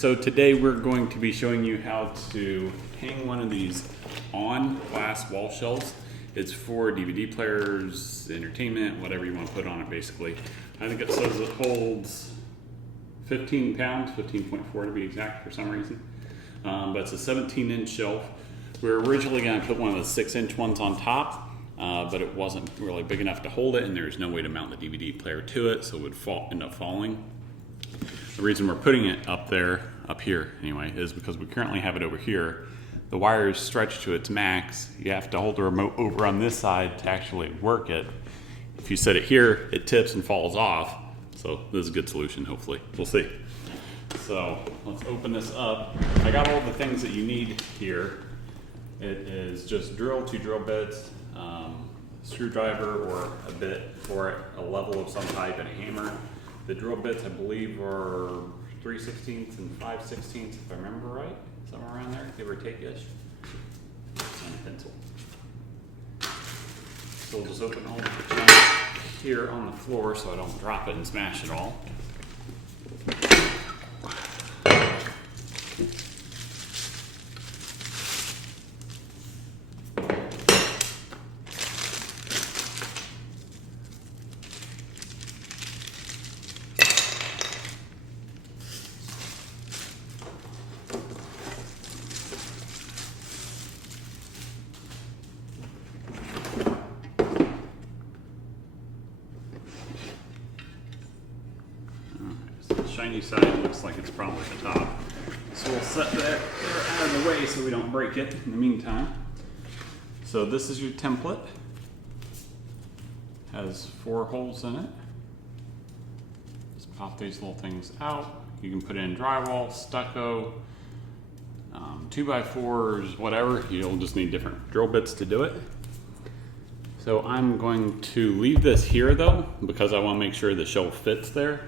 So today we're going to be showing you how to hang one of these on glass wall shelves. It's for DVD players, entertainment, whatever you want to put on it basically. I think it says it holds 15 pounds, 15.4 to be exact for some reason. But it's a 17-inch shelf. We were originally going to put one of the 6-inch ones on top, but it wasn't really big enough to hold it, and there's no way to mount the DVD player to it, so it would end up falling. The reason we're putting it up here anyway, is because we currently have it over here. The wire is stretched to its max. You have to hold the remote over on this side to actually work it. If you set it here, it tips and falls off. So this is a good solution, hopefully. We'll see. So let's open this up. I got all the things that you need here. It is just2 drill bits, screwdriver or a bit for it, a level of some type, and a hammer. The drill bits, I believe, are 3/16 and 5/16, if I remember right. Somewhere around there, give or take-ish. And a pencil. So we'll just open all the junk here on the floor so I don't drop it and smash it all. Shiny side looks like it's probably the top. So we'll set that there out of the way so we don't break it in the meantime. So this is your template. Has 4 holes in it. Just pop these little things out. You can put in drywall, stucco, 2x4s, whatever. You'll just need different drill bits to do it. So I'm going to leave this here though, because I want to make sure the shelf fits there.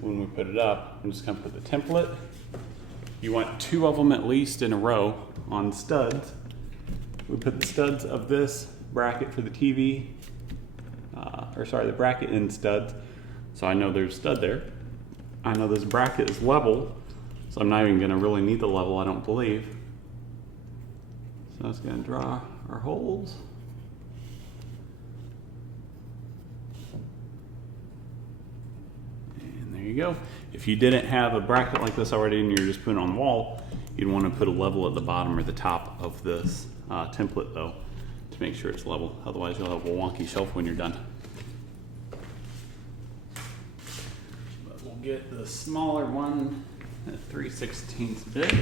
When we put it up, I'm just going to put the template. You want 2 of them at least in a row on studs. We put the studs of this bracket for the TV, the bracket in studs. So I know there's a stud there. I know this bracket is level, so I'm not even going to really need the level, I don't believe. So that's going to draw our holes. There you go. If you didn't have a bracket like this already and you're just putting it on the wall, you'd want to put a level at the bottom or the top of this template though, to make sure it's level. Otherwise you'll have a wonky shelf when you're done. But we'll get the smaller one at 3/16 bit.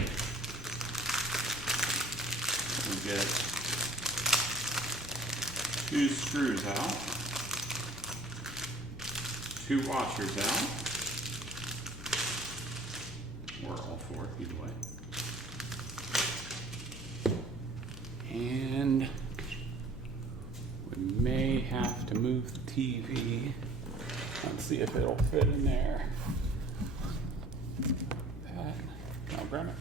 We'll get 2 screws out, 2 washers out. Or all 4, either way. And we may have to move the TV. Let's see if it'll fit in there. I'll grab it.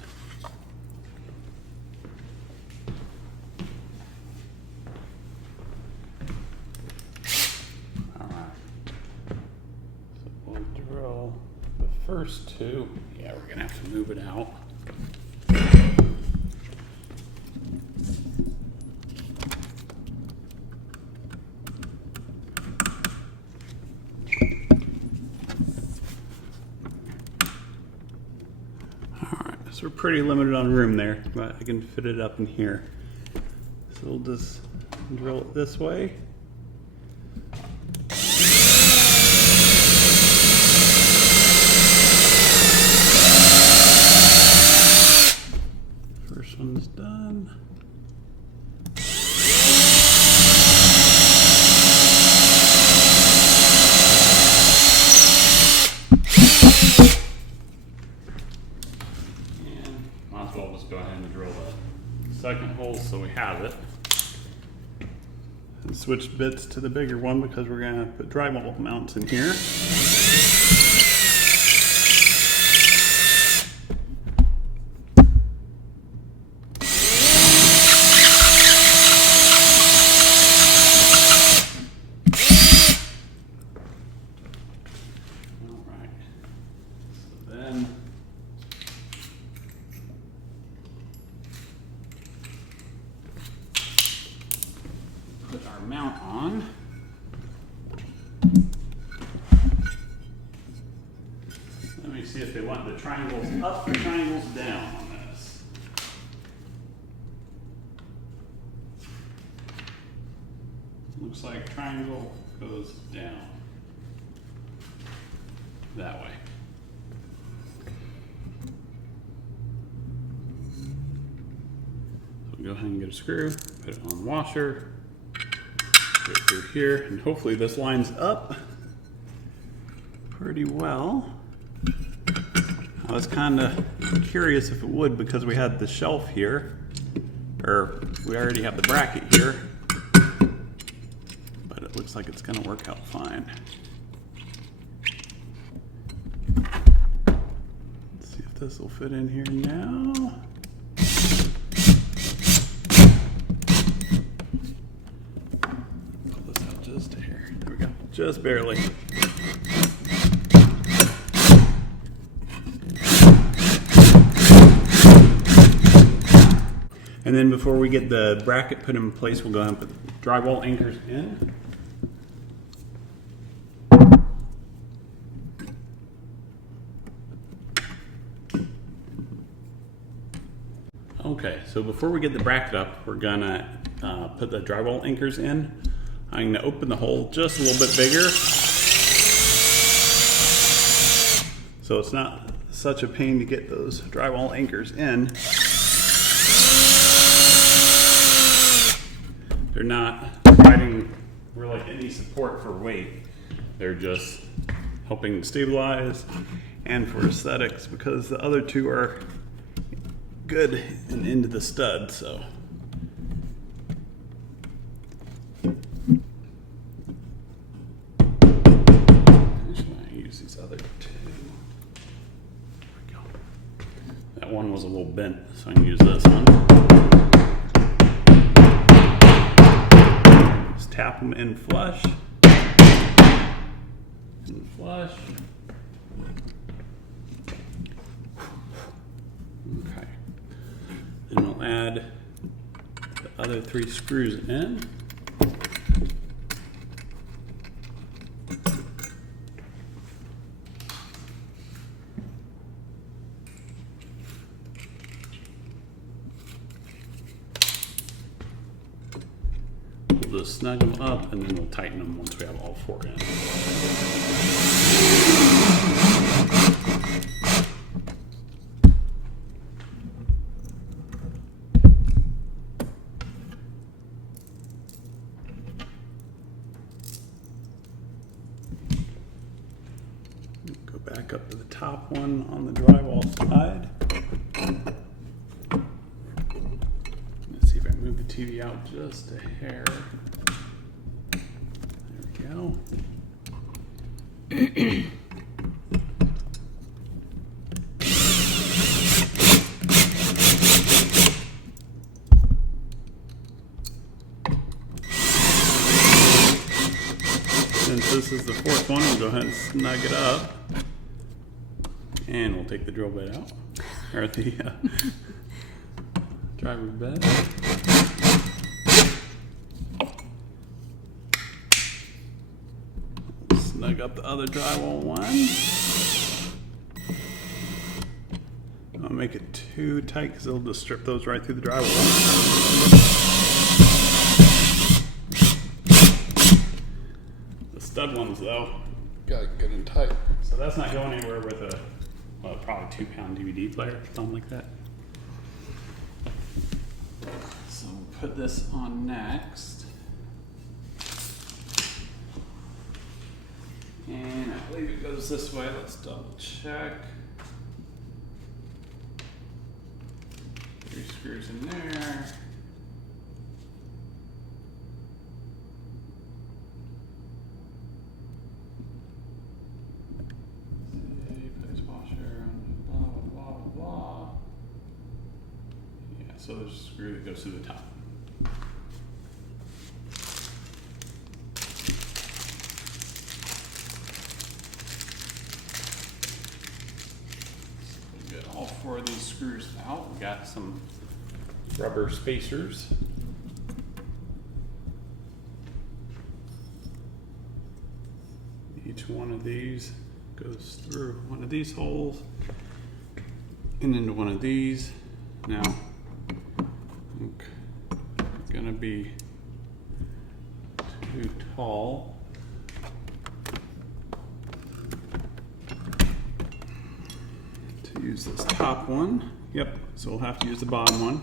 Alright. So we'll drill the first 2. Yeah, we're gonna have to move it out. Alright, so we're pretty limited on room there, but I can fit it up in here. So we'll just drill it this way. First one's done. And might as well just go ahead and drill the second hole so we have it. And switch bits to the bigger one because we're going to put drywall mounts in here. Then mount on. Let me see if they want the triangles up or triangles down on this. Looks like triangle goes down that way. So go ahead and get a screw, put it on the washer, go through here, and hopefully this lines up pretty well. I was kind of curious if it would because we had the shelf here, or we already have the bracket here, but it looks like it's going to work out fine. Let's see if this will fit in here now. Pull this out just a hair. There we go. Just barely. And then before we get the bracket put in place, we'll go ahead and put the drywall anchors in. Okay, so before we get the bracket up, we're gonna put the drywall anchors in. I'm gonna open the hole just a little bit bigger, so it's not such a pain to get those drywall anchors in. They're not providing really any support for weight. They're just helping to stabilize and for aesthetics because the other two are good and into the stud, so. Actually, I use these other two. There we go. That one was a little bent, so I can use this one. Just tap them in flush. And flush. Okay. Then we'll add the other 3 screws in. We'll just snug them up and then we'll tighten them once we have all 4 in. Go back up to the top one on the drywall side. Let's see if I move the TV out just a hair. There we go. Since this is the 4th one, we'll go ahead and snug it up. And we'll take the drill bit out, or the driver bit. Snug up the other drywall one. I'll make it too tight because it'll just strip those right through the drywall. The stud ones, though, got it good and tight. So that's not going anywhere with a probably 2-pound DVD player, something like that. So we'll put this on next. And I believe it goes this way. Let's double check. 3 screws in there. So there's a screw that goes through the top. So we get all 4 of these screws out. We got some rubber spacers. which one of these goes through one of these holes and into one of these. Now, it's gonna be too tall. To use this top one. Yep, so we'll have to use the bottom one.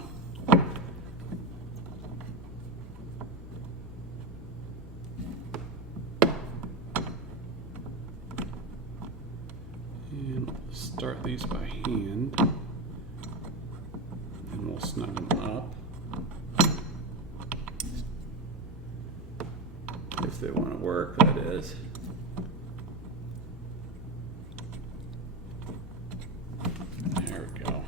And we'll start these by hand. And we'll snug them up. If they want to work, that is. There we go.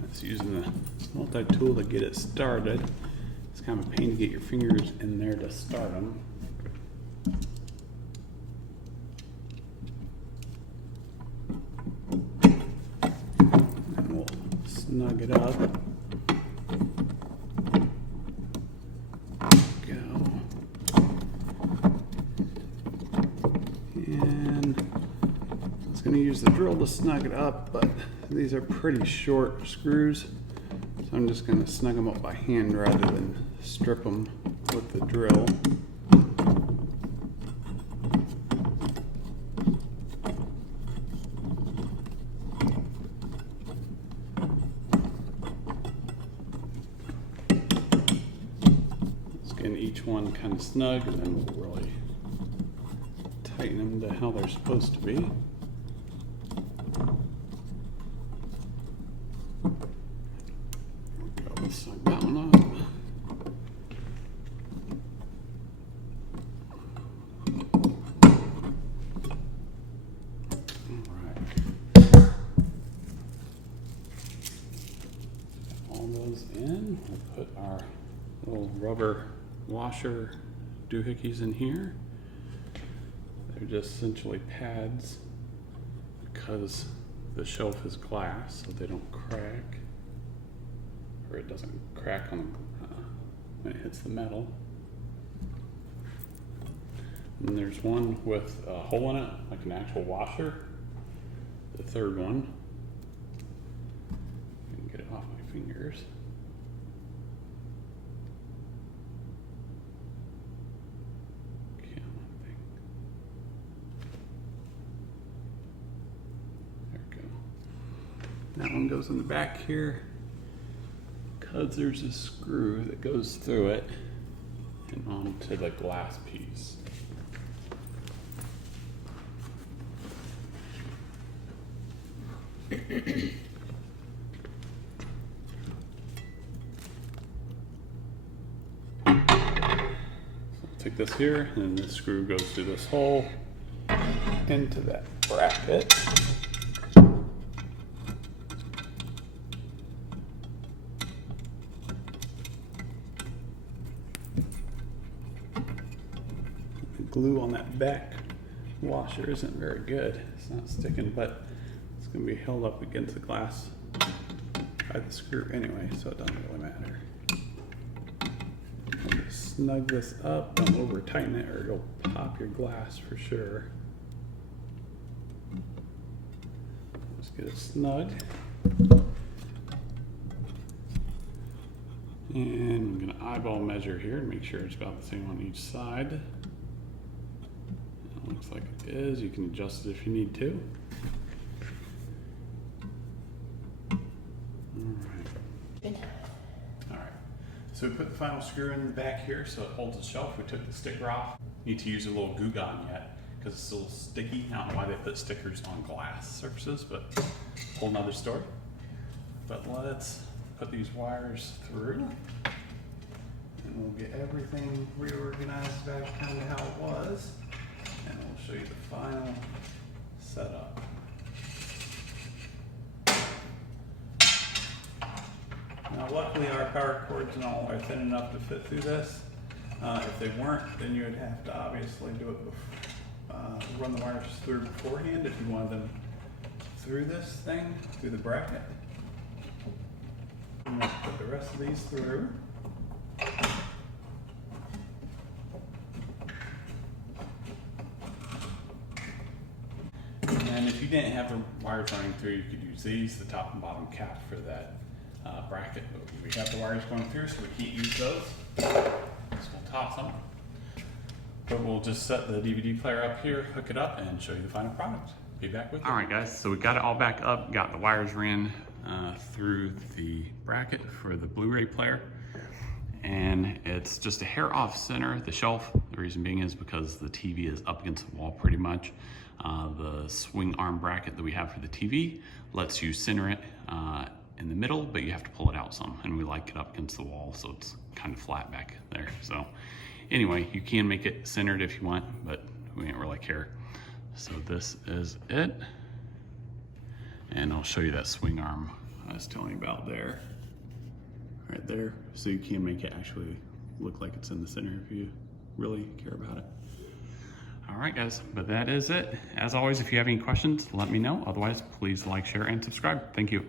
That's using the multi-tool to get it started. It's kind of a pain to get your fingers in there to start them. Snug it up. Go. And I was going to use the drill to snug it up, but these are pretty short screws, so I'm just going to snug them up by hand rather than strip them with the drill. Getting each one kind of snug, and then we'll really tighten them to how they're supposed to be. We'll snug that one up. Alright. All those in. We'll put our little rubber washer doohickeys in here. They're just essentially pads because the shelf is glass, so they don't crack, or it doesn't crack on when it hits the metal. And there's one with a hole in it, like an actual washer. The third one. I can get it off my fingers. That one goes in the back here because there's a screw that goes through it and onto the glass piece. So take this here, and this screw goes through this hole into that bracket. Glue on that back washer isn't very good. It's not sticking, but it's going to be held up against the glass by the screw anyway, so it doesn't really matter. Just snug this up, don't over tighten it or it'll pop your glass for sure. Just get it snug. And I'm going to eyeball measure here and make sure it's about the same on each side. Looks like it is. You can adjust it if you need to. Alright. Alright. So we put the final screw in the back here so it holds the shelf. We took the sticker off. Need to use a little glue gun yet because it's still sticky. I don't know why they put stickers on glass surfaces, but whole nother story. But let's put these wires through and we'll get everything reorganized back kind of how it was. And we'll show you the final setup. Now luckily our power cords and all are thin enough to fit through this. If they weren't, then you would have to obviously do it run the wires through beforehand if you want them through this thing, through the bracket. I'm going to put the rest of these through. And if you didn't have the wires running through, you could use these, the top and bottom cap for that bracket. But we have the wires going through, so we can't use those. So we'll toss them. But we'll just set the DVD player up here, hook it up, and show you the final product. Be back with you. All right, guys, so we got it all back up, got the wires ran through the bracket for the Blu-ray player. And it's just a hair off center, the shelf. The reason being is because the TV is up against the wall pretty much. The swing arm bracket that we have for the TV lets you center it in the middle, but you have to pull it out some, and we like it up against the wall, so it's kind of flat back there. So anyway, you can make it centered if you want, but we don't really care. So this is it. And I'll show you that swing arm I was telling you about there. Right there. So you can make it actually look like it's in the center if you really care about it. All right, guys, but that is it. As always, if you have any questions, let me know. Otherwise, please like, share, and subscribe. Thank you.